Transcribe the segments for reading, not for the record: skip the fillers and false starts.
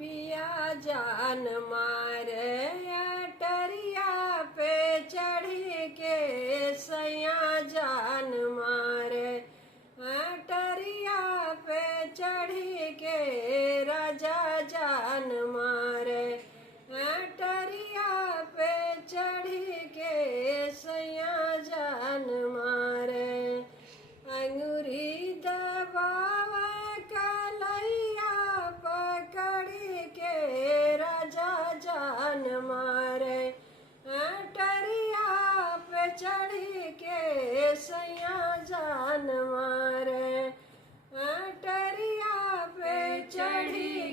पिया जान मारे अटरिया पे चढ़ के सैया जान मारे अटरिया पे चढ़ के राजा जान मारे अटरिया पे चढ़ के सैया जान मारे अंगूरी दबावा कलैया पकड़ के राजा जान मारे अटरिया पे चढ़ के सैया जान मारे अटरिया पे चढ़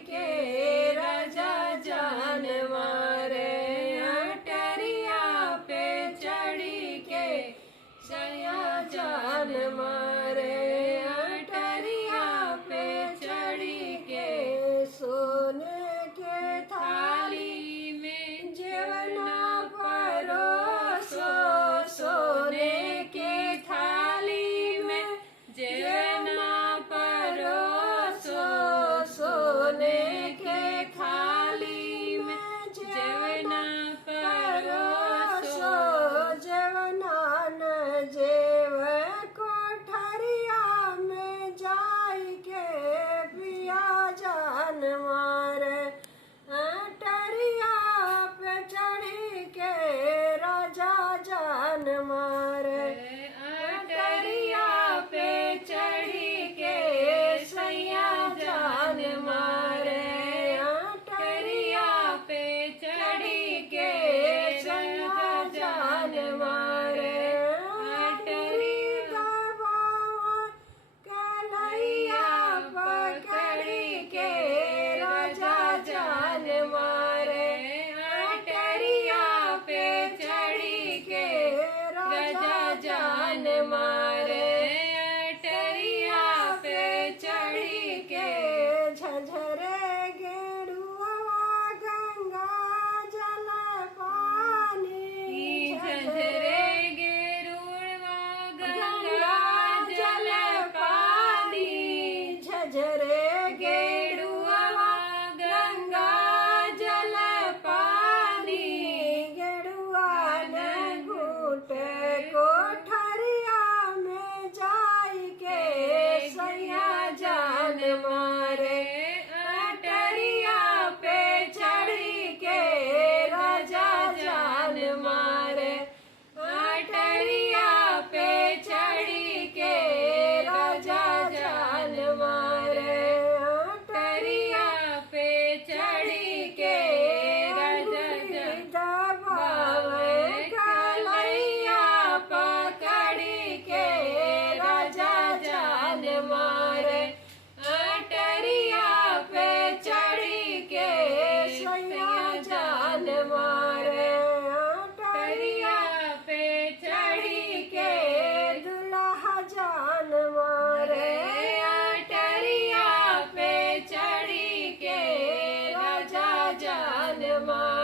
के राजा जान मारे अटरिया पे चढ़ के सैया जान मारे अटरिया पे चढ़ के सोने के थाली में जेवना परोसो सोने के थाली में जेवना परोसो सोने के थाली में जेवना परोसो जेवना न जेव कोठरिया में जाई के पिया जान मारे अटरिया पे चढ़ के राजा जान मारे अटरिया पे चढ़ के सैया जान मारे अटरिया पे चढ़ के सैया जान मारे अटरी दबावा कलैया पकड़ के राजा जान मारे अटरिया पे चढ़ के राजा जान मारे अटरिया पे चढ़ के झझरे गेरुआ गंगा जल पानी झझरे गेरुआ गंगा जल पानी झझरे गेरुआ गंगा जल पानी गेरुआ न घूट कोठरिया में जाई के सैया जान मारे अटरिया पे चढ़ के राजा जान मारे अटरिया पे चढ़ के राजा जान मारे अटरिया पे चढ़ के राजा दबावे कलैया पकड़ के राजा जान मारे अटरिया पे चढ़ के सैया जान मारे अटरिया पे चढ़ के दुल्हा जान मारे अटरिया पे चढ़ के राजा जान मारे।